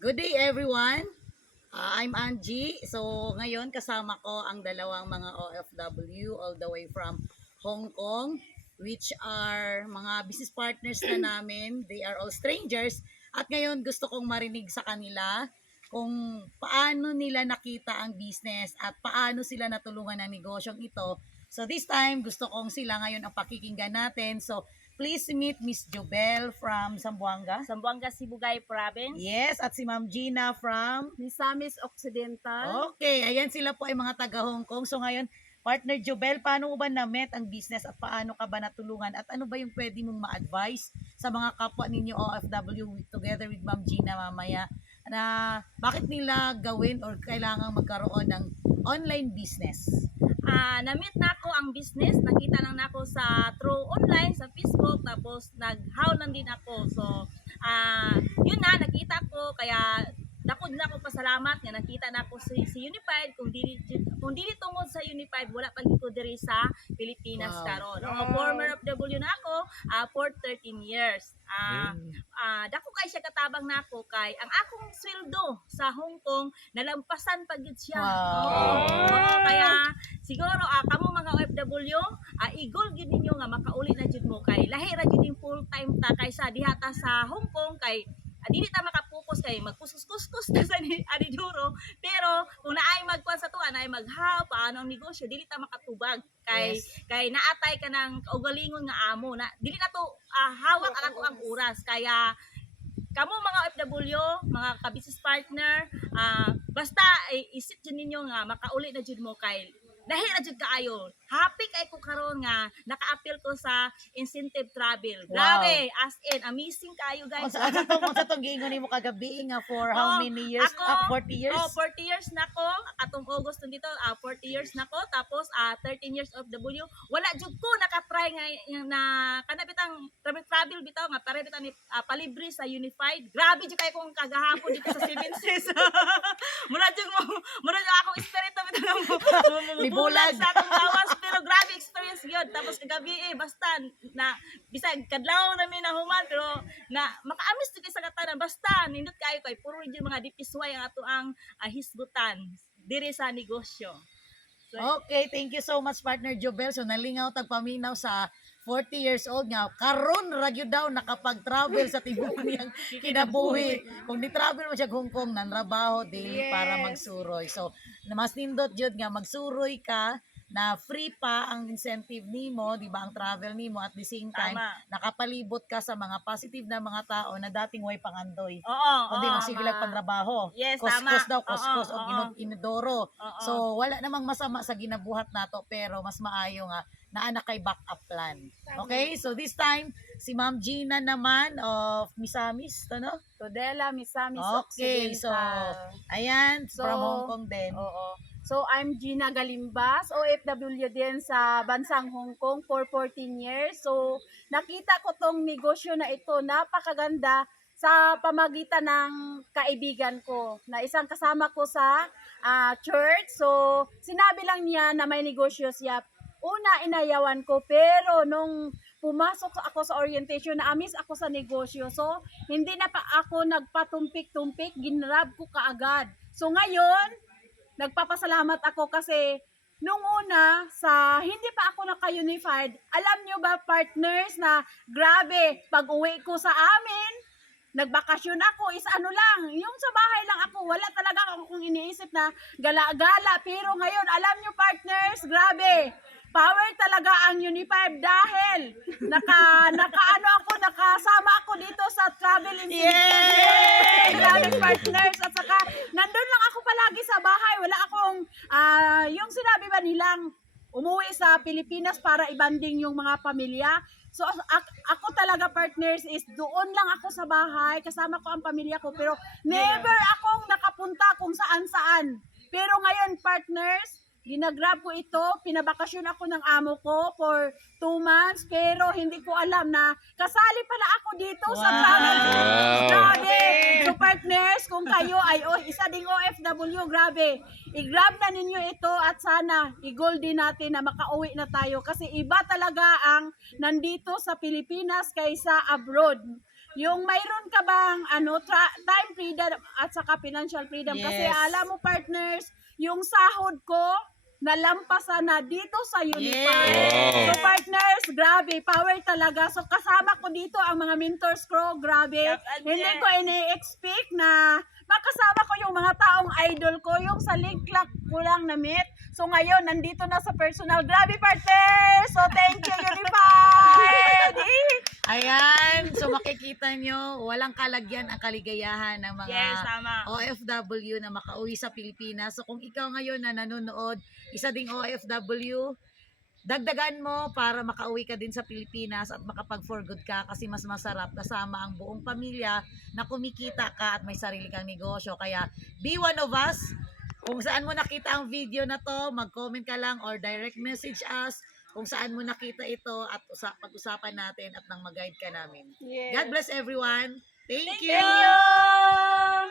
Good day everyone. I'm Angie. So ngayon kasama ko ang dalawang mga OFW all the way from Hong Kong, which are mga business partners na namin. They are all strangers at ngayon gusto kong marinig sa kanila kung paano nila nakita ang business at paano sila natulungan ng negosyong ito. So this time gusto kong sila ngayon ang pakikinggan natin. So please meet Miss Jobel from Zamboanga. Zamboanga, Sibugay Province. Yes, at si Ma'am Gina from... Misamis Occidental. Okay, ayan sila po ay mga taga Hong Kong. So ngayon, partner Jobel, paano mo ba na-met ang business at paano ka ba natulungan? At ano ba yung pwede mong ma-advise sa mga kapwa ninyo OFW together with Ma'am Gina mamaya na bakit nila gawin or kailangang magkaroon ng online business? Na-meet na ako ang business, nakita lang na ako sa through online sa Facebook, tapos nag-how lang din ako. So, yun na, nakita ko, kaya dako din ako pasalamat nga nakita na ako si Unified. Kung dili tungod sa Unified, wala pag ko diri sa Pilipinas karon. Former OFW na ako for 13 years. Dako kay siya katabang nako kay ang akong sweldo sa Hong Kong nalampasan pa gid siya. Kaya siguro kamo mga OFW, igol gid ninyo nga makauli na jud mo kay lahi ra jud full time ta kaysa diha ta sa Hong Kong kay dili ta makapokus kay magkuskus-kuskus ta sa adiduro, pero kung naay magkuan sa tuwa naay maghaw paano ang negosyo dili ta makatubag kay naatay ka ng kaugalingon nga amo na dili na to hawak ako ang oras. Kaya kamo mga OFW, mga ka-business partner, basta isip jud ninyo nga makauli na jud mo kay dahil na jud kaayo. Happy kay ko karon nga naka-appeal ko sa incentive travel. Grabe, as in amazing kayo guys. Sa tong giingon nimo kagabi nga for how many years? 40 years? 40 years na ko. Atong August dito, 40 years na ko. Tapos 13 years of W. Wala jud ko naka-try nga na kanabitang travel bitaw nga para bitaw ni palibre sa Unified. Grabe jud kay kong kagahapon dito sa Seven Seas. Mura jud ako espiritu bitaw mo. Bulag sa akong bawas, pero grabe experience yun. Tapos kagabi basta na bisag kadlaw namin na human, pero na makaamis to sa katanan basta nindot kayo kay puro yung mga dipisway ang ato ang hisgutan diri sa negosyo. So, okay, thank you so much partner Jobel. So nalingaw tagpaminaw sa 40 years old nga karon ra gyud daw nakapag-travel sa tibuok niyang kinabuhi. Kung di-travel mo siya Hong Kong nanrabaho dili para magsuroy. So mas nindot jud nga magsuroy ka na free pa ang incentive nimo, di ba, ang travel nimo at the same time nakapalibot ka sa mga positive na mga tao na dating way pangandoy. Kundi magsigilag panrabaho. Yes, Kos-kos daw, tama. kos-kos o inodoro. So wala namang masama sa ginabuhat nato pero mas maayo nga na anak kay backup plan. Okay? So this time si Ma'am Gina naman of Misamis, ano? Tudela, Misamis Okay, so ayan, from Hong Kong din. So, I'm Gina Galimbas, OFW din sa bansang Hong Kong for 14 years. So, nakita ko tong negosyo na ito, napakaganda sa pamagitan ng kaibigan ko, na isang kasama ko sa church. So, sinabi lang niya na may negosyo siya. Una, inayawan ko, pero nung pumasok ako sa orientation, na-amiss ako sa negosyo. So, hindi na pa ako nagpatumpik-tumpik, ginrab ko kaagad. So, ngayon, nagpapasalamat ako kasi nung una, hindi pa ako naka-unified, alam nyo ba partners na grabe, pag uwi ko sa amin, nagbakasyon ako, yung sa bahay lang ako, wala talaga akong iniisip na gala-gala, pero ngayon, alam nyo partners, grabe, power talaga ang Unified dahil nakasama ako dito sa travel incentive. Grabe partners, at saka nandun lang ako palagi sa bahay, wala akong yung sinabi ba nilang umuwi sa Pilipinas para ibanding yung mga pamilya. So ako talaga partners is doon lang ako sa bahay, kasama ko ang pamilya ko, pero never akong nakapunta kung saan-saan. Pero ngayon partners, ginagrab ko ito, pinabakasyon ako ng amo ko for 2 months, pero hindi ko alam na kasali pala ako dito sa travel. Grabe! So partners, kung kayo ay isa ding OFW, grabe, i-grab na ninyo ito at sana i-goal din natin na makauwi na tayo kasi iba talaga ang nandito sa Pilipinas kaysa abroad. yung mayroon ka bang time freedom at saka financial freedom? Kasi Yes. alam mo partners, yung sahod ko nalampasan na dito sa Unify. Yes. So partners, grabe, power talaga. So kasama ko dito ang mga mentors ko, grabe. Yup, and Hindi yes. ko ini-expect na makasama ko yung mga taong idol ko, yung sa link lock ko lang na-meet. So ngayon, nandito na sa personal. Grabe partners! So thank you Unified! Ayan, so makikita nyo, walang kalagyan ang kaligayahan ng mga Yes, tama. OFW na makauwi sa Pilipinas. So kung ikaw ngayon na nanonood, isa ding OFW, dagdagan mo para makauwi ka din sa Pilipinas at makapag-for good ka kasi mas masarap kasama ang buong pamilya na kumikita ka at may sarili kang negosyo. Kaya be one of us. Kung saan mo nakita ang video na to, mag-comment ka lang or direct message us kung saan mo nakita ito at pag-usapan natin at nang mag-guide ka namin. Yes. God bless everyone. Thank Thank you. you!